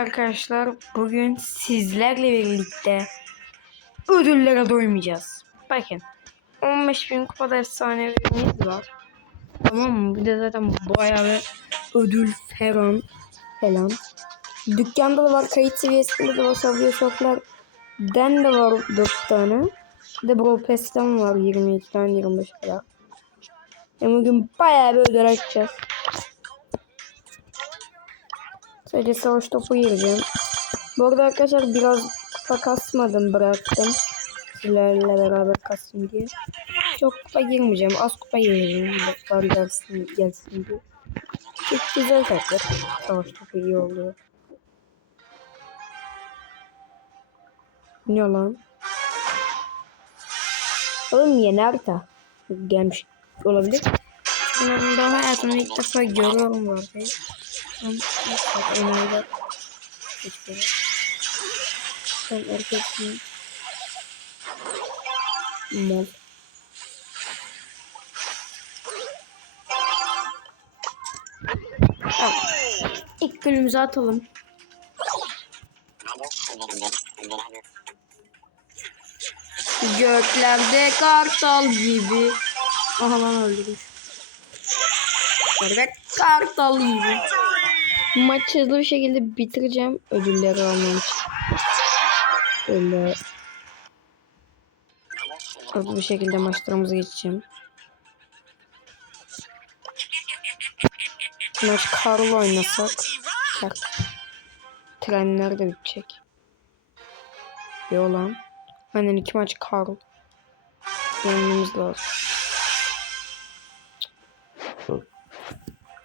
Arkadaşlar bugün sizlerle birlikte ödüllere doymayacağız. Bakın 15.000 kupada efsanelerimiz var. Tamam mı? Bir de zaten bayağı bir ödül falan falan. Dükkanda da var kayıt seviyesinde de var Sabri Şoklar. Den de var 4 tane. Bir de Brawl Pass'ten var 22 tane 25 kadar. Yani bugün bayağı bir ödül açacağız. Sadece savaş topu gireceğim. Bu arada arkadaşlar biraz kupa kasmadım bıraktım. Sizlerle beraber kastım diye. Çok kupa girmeyeceğim. Az kupa gireceğim. Baklar gelsin, gelsin diye. Çok güzel tatlı. Savaş topu iyi oluyor. Ne lan? Oğlum yeni harita. Gelmiş olabilir. Bunları daha hayatımda ilk defa görüyorum bu haritayı. Bak onayda geçiyor. Sen erkeksin. Tamam. İlk günümüzü atalım. Göklerde kartal gibi. Aha lan öldürmüş. Göklerde kartal gibi. Maçı hızlı bir şekilde bitireceğim ödülleri almam için. Böyle hızlı bir şekilde maçlarımıza geçeceğim. Maç Karlı oynasak. Bak. Trenler de bitecek. Yo lan. Aynen iki maç Karl. Yenmemiz lazım.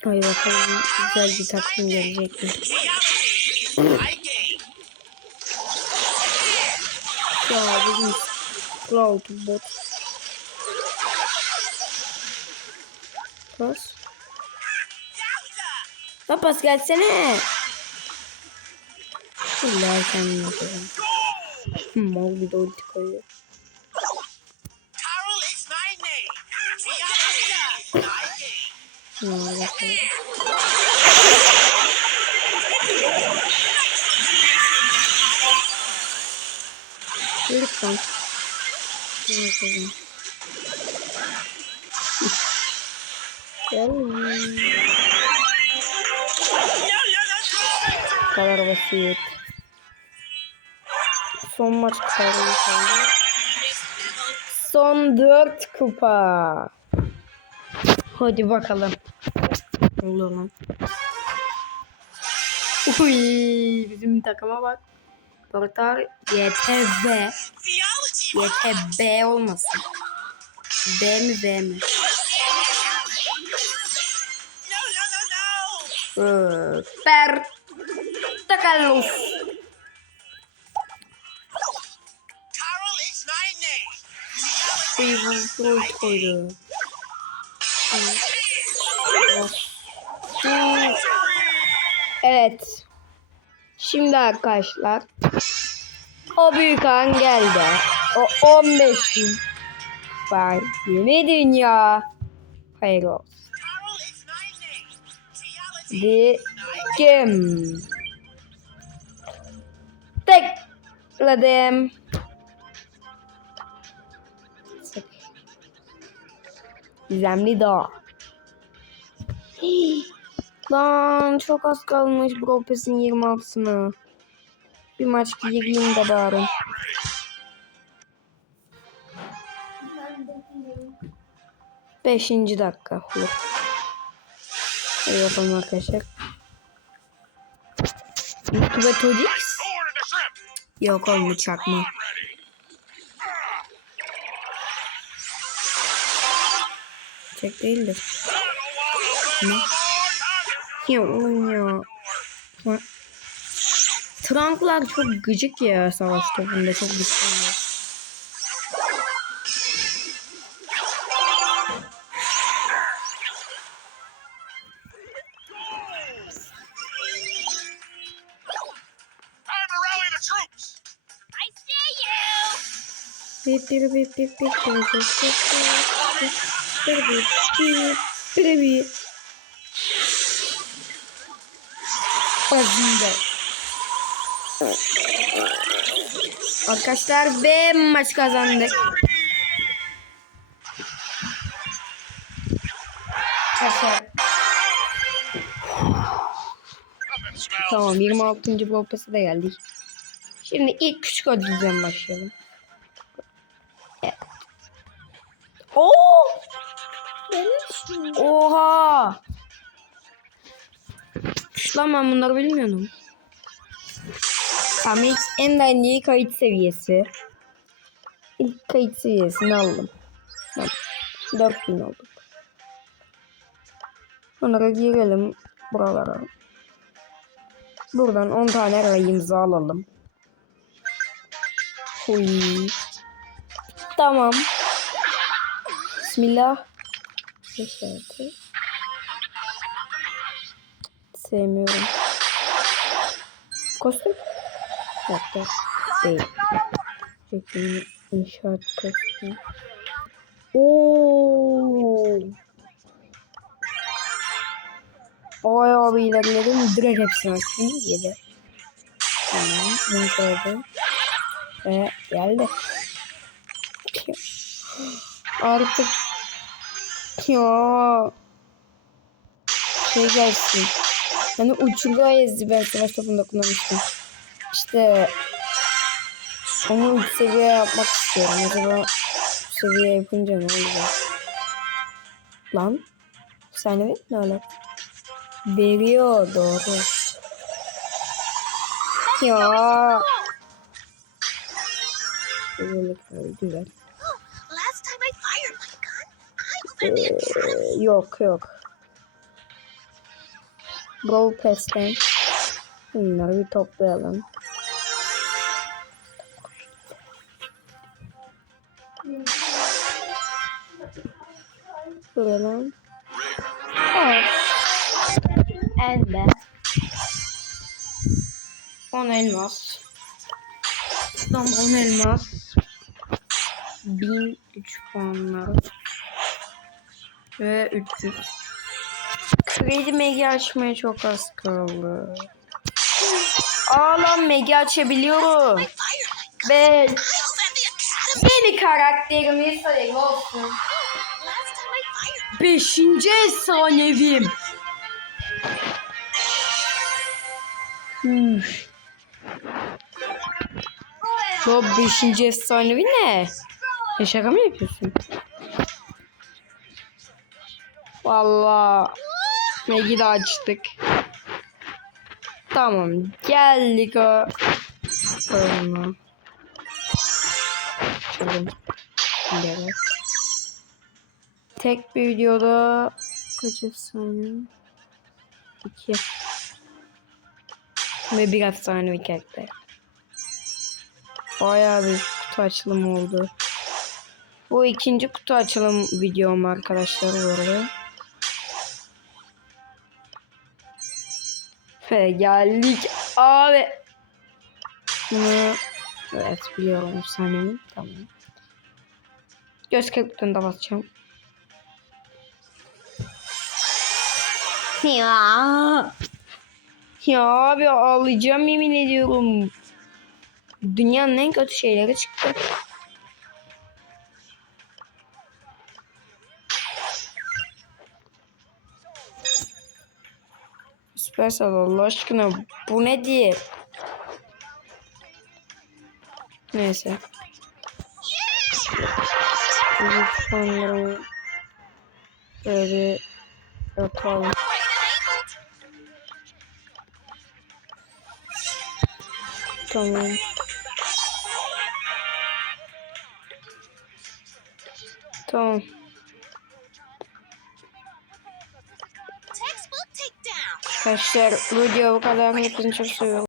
Ay bakalım güzel bir takım gelecek mi? Ya bizim Cloud bot. Pas. Ha pas gelsene. İlla kendini yapıyorum. Mal bir de ulti koyuyor. Carol is my name. Tiana, my game. Ya bakalım. Lütfen. Bakalım. Gel. No, no, no, Bu kadar basit. Son maç kaldı. Son 4 kupa. Hadi bakalım. Ne oluyor lan? Uy, bizim takıma bak. Portar YTB. YTB olmasın. B mi V mi? Süper. Takalus. Carol is my name. Koydu. Evet. Şimdi arkadaşlar. O büyük an geldi. O 15 bin. Vay yeni dünya. Hayır olsun. Dikim. Tıkladım. Gizemli dağ. Lan çok az kalmış Brawl Pass'in 26'sına. Bir maç gireyim de bari. Beşinci dakika. Hadi bakalım arkadaşlar. Mutlu Todix. Yok oğlum çakma. Çek değildir. Ne? Ya oğlum ya. Ha. Tranklar çok gıcık ya savaş topunda çok güçlü. Bip bip bip bip bip bip bip bip bip bip bip bip bip Bazinga. Arkadaşlar ve maç kazandık. Arkadaşlar tamam 26. Brawl Pass'a da geldik. Şimdi ilk küçük ödülden başlayalım. Lan ben bunları bilmiyordum. Tamam ilk en iyi kayıt seviyesi. İlk kayıt seviyesini aldım. Tamam. 4000 olduk. Sonra girelim buralara. Buradan 10 tane rayımızı alalım. Huy. Tamam. Bismillah. Beş altı. Sevmiyorum. Kostüm? Hatta değil. Peki inşaat kostüm. Oo. Bayağı bir ilerledim. Direkt hepsini açtım. Yedi. Tamam. Bunu koydum. Ve geldi. Artık ya şey gelsin. Hani uçurga ezdi ben savaş topunda kullanmıştım. İşte onu üç seviye yapmak istiyorum. Acaba seviye yapınca ne olacak? Lan evet ne öyle? Veriyor doğru. Ya. Güzel. Ee, yok yok. Brawl Pass'ten bunları bir toplayalım. Duralım. Evet. Elde. 10 elmas. Tam 10 elmas. 1003 puanlar. Ve 300. Kredi Megi açmaya çok az kaldı. Aa lan Megi açabiliyorum. Ve yeni karakterimiz hayırlı olsun. Beşinci efsanevim. Üf. Bu beşinci efsanevi ne? Ya şaka mı yapıyorsun? Vallahi Megi de açtık. Tamam geldik o bölüme. Açalım. Gel. Tek bir videoda kaç efsane? İki. Ve bir efsane bir karakter. Bayağı bir kutu açılımı oldu. Bu ikinci kutu açılım videom arkadaşlar bu arada. Ve geldik abi. Bunu evet biliyorum efsanevi. Tamam. Göz kırptığında basacağım. Ya. Ya abi ağlayacağım yemin ediyorum. Dünyanın en kötü şeyleri çıktı. Süpersel Allah aşkına bu ne diye. Neyse. Sonları böyle yapalım. Tamam. Tamam. Bu kadar. Hepinizi çok seviyorum.